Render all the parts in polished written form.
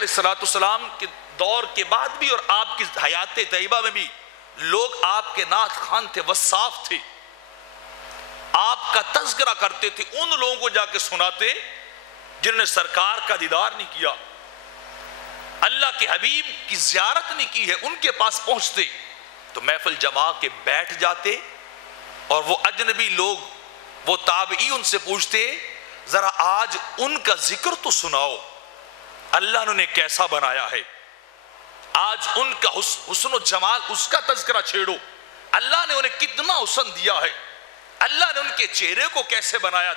علیہ السلام کے دور کے بعد بھی اور آپ کی حیات طیبہ میں بھی لوگ آپ کے نعت خوان تھے، وصاف تھے، آپ کا تذکرہ کرتے تھے، ان لوگوں کو جا کے سناتے جنہوں نے سرکار کا دیدار نہیں کیا، اللہ کے حبیب کی زیارت نہیں کی ہے، ان کے پاس پہنچتے تو محفل جما کے بیٹھ جاتے، اور وہ اجنبی لوگ، وہ تابعی ان سے پوچھتے ذرا آج ان کا ذکر تو سناؤ، اللہ نے انہیں کیسا بنایا ہے، آج ان کا حسن و جمال، اس کا تذکرہ چھیڑو، اللہ نے انہیں کتنا حسن دیا ہے، اللہ نے ان کے چہرے کو کیسے بنایا،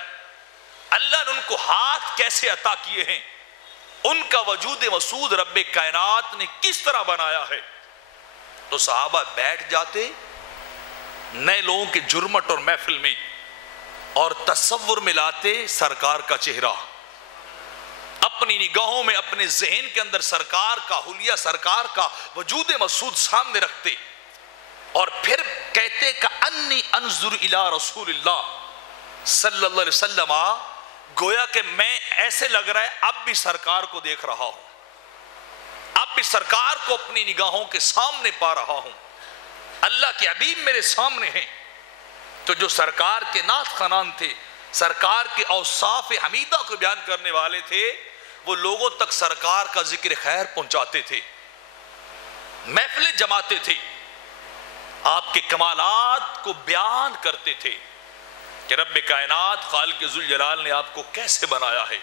اللہ نے ان کو ہاتھ کیسے عطا کیے ہیں، ان کا وجود مسعود رب کائنات نے کس طرح بنایا ہے، تو صحابہ بیٹھ جاتے نئے لوگوں کے جرمٹ اور محفل میں، اور تصور میں لاتے سرکار کا چہرہ، اپنی نگاہوں میں، اپنے ذہن کے اندر سرکار کا حلیہ، سرکار کا وجود مسعود سامنے رکھتے، اور پھر کہتے کہ انی انظر الی رسول اللہ صلی اللہ علیہ وسلم، گویا کہ میں ایسے لگ رہا ہے اب بھی سرکار کو دیکھ رہا ہوں، اب بھی سرکار کو اپنی نگاہوں کے سامنے پا رہا ہوں، اللہ کے حبیب میرے سامنے ہیں۔ تو جو سرکار کے نعت خوانان تھے، سرکار کے اوصاف حمیدہ کو بیان کرنے والے تھے، وہ لوگوں تک سرکار کا ذکر خیر پہنچاتے تھے، محفلیں جماتے تھے، آپ کے کمالات کو بیان کرتے تھے کہ رب کائنات خالق ذوالجلال نے آپ کو کیسے بنایا ہے،